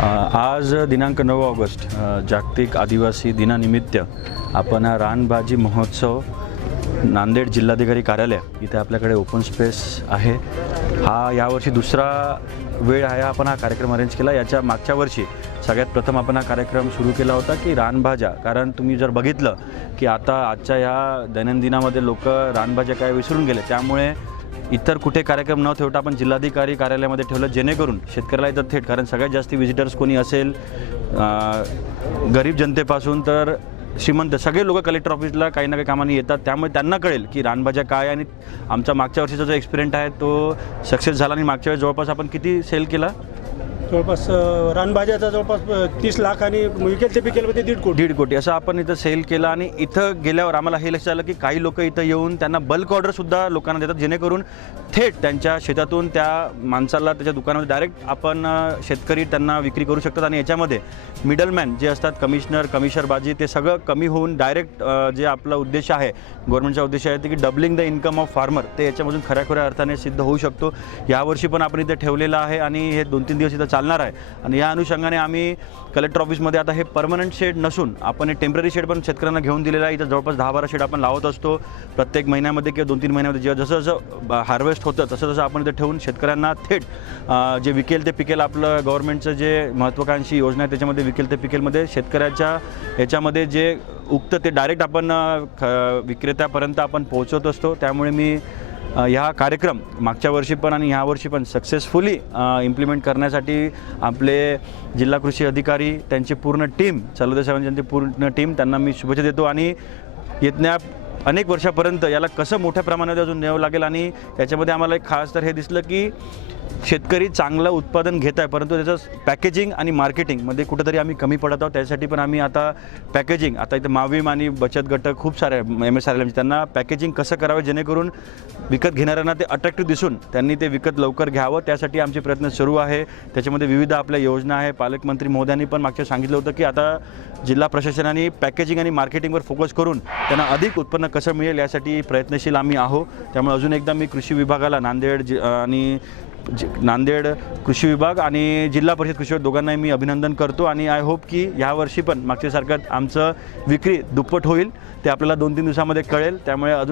आज दिनांक 9 ऑगस्ट जागतिक आदिवासी दिनानिमित्त आपण हा रानभाजी महोत्सव नांदेड जिल्हाधिकारी कार्यालय इथे आपल्याकडे ओपन स्पेस आहे। हा यावर्षी दुसरा वेळ आहे आपण हा कार्यक्रम अरेंज केला। याच्या मागच्या वर्षी सगळ्यात प्रथम आपण हा कार्यक्रम सुरू केला होता की रानभाज्या, कारण तुम्ही जर बघितलं की आजच्या या दैनंदिनामध्ये लोक रानभाज्या काय विसरून गेले, त्यामुळे इतर कुठे कार्यक्रम न ठेवता आपण जिल्हाधिकारी कार्यालयामध्ये ठेवलं, जेणेकरून शेतकऱ्याला इथं थेट, कारण सगळ्यात जास्त व्हिजिटर्स कोणी असेल गरीब जनतेपासून तर श्रीमंत सगळे लोक कलेक्टर ऑफिसला काही ना काही कामाने येतात, त्यामुळे त्यांना कळेल की रानभाज्या काय। आणि आमचा मागच्या वर्षीचा जो एक्सपिरियंस आहे तो सक्सेस झाला आणि मागच्या वेळेस जवळपास आपण किती सेल केला, जवळपास रानभाज्याचा जवळपास 30 लाख आणि विकेल ते पिकेलमध्ये 1.5 कोटी असं आपण इथं सेल केलं। आणि इथं गेल्यावर आम्हाला हे लक्षात आलं की काही लोक इथं येऊन त्यांना बल्क ऑर्डरसुद्धा लोकांना देतात, जेणेकरून थेट त्यांच्या शेतातून त्या माणसाला त्याच्या दुकानामध्ये डायरेक्ट आपण शेतकरी त्यांना विक्री करू शकतात। आणि याच्यामध्ये मिडलमॅन जे असतात, कमिशनरबाजी, ते सगळं कमी होऊन डायरेक्ट जे आपला उद्देश आहे, गव्हर्नमेंटचा उद्देश आहे ते की doubling the income of farmer, ते याच्यामधून खऱ्या अर्थाने सिद्ध होऊ शकतो। यावर्षी पण आपण इथे ठेवलेलं आहे आणि हे 2-3 दिवस इथं चालणार आहे। आणि या अनुषंगाने आम्ही कलेक्टर ऑफिसमध्ये आता हे परमनंट शेड नसून आपण हे टेम्पररी शेड पण शेतकऱ्यांना घेऊन दिलेला आहे। इथं जवळपास 10-12 शेड आपण लावत असतो प्रत्येक महिन्यामध्ये किंवा 2-3 महिन्यामध्ये, जेव्हा जसं हार्वेस्ट होतं तसं आपण इथं ठेवून शेतकऱ्यांना थेट जे विकेल ते पिकेल, आपलं गव्हर्नमेंटचं जे महत्त्वाकांक्षी योजना आहे त्याच्यामध्ये विकेल ते पिकेलमध्ये शेतकऱ्याच्या याच्यामध्ये जे उगतं ते डायरेक्ट आपण विक्रेत्यापर्यंत आपण पोहोचवत असतो। त्यामुळे मी ह्या कार्यक्रम मागच्या वर्षी पण आणि ह्या वर्षी पण सक्सेसफुली इम्प्लिमेंट करण्यासाठी आपले जिल्हा कृषी अधिकारी, त्यांची पूर्ण टीम, चलवदे साहेबांची पूर्ण टीम, त्यांना मी शुभेच्छा देतो। आणि येत्या अनेक वर्षापर्यंत याला कसं मोठ्या प्रमाणात अजून न्यावं लागेल। आणि याच्यामध्ये आम्हाला एक खास तर हे दिसलं की शेतकरी चांगलं उत्पादन घेत आहे, परंतु त्याचं पॅकेजिंग आणि मार्केटिंगमध्ये कुठंतरी आम्ही कमी पडत आहोत। त्यासाठी पण आम्ही आता पॅकेजिंग, आता इथं माविम आणि बचत गट खूप सारे MSRLM, त्यांना पॅकेजिंग कसं करावं जेणेकरून विकत घेणाऱ्यांना ते अट्रॅक्टिव्ह दिसून त्यांनी ते विकत लवकर घ्यावं, त्यासाठी आमचे प्रयत्न सुरू आहे। त्याच्यामध्ये विविध आपल्या योजना आहे। पालकमंत्री महोदयांनी पण मागच्या सांगितलं होतं की आता जिल्हा प्रशासनाने पॅकेजिंग आणि मार्केटिंगवर फोकस करून त्यांना अधिक उत्पन्न कसं मिळेल यासाठी प्रयत्नशील आम्ही आहोत। त्यामुळे अजून एकदा मी कृषी विभागाला, नांदेड कृषी विभाग आणि जिल्हा परिषद कृषी विभाग दोघांनाही मी अभिनंदन करतो। आणि आय होप की यावर्षी पण मागच्यासारखं आमचं विक्री दुप्पट होईल, ते आपल्याला 2-3 दिवसामध्ये कळेल। त्यामुळे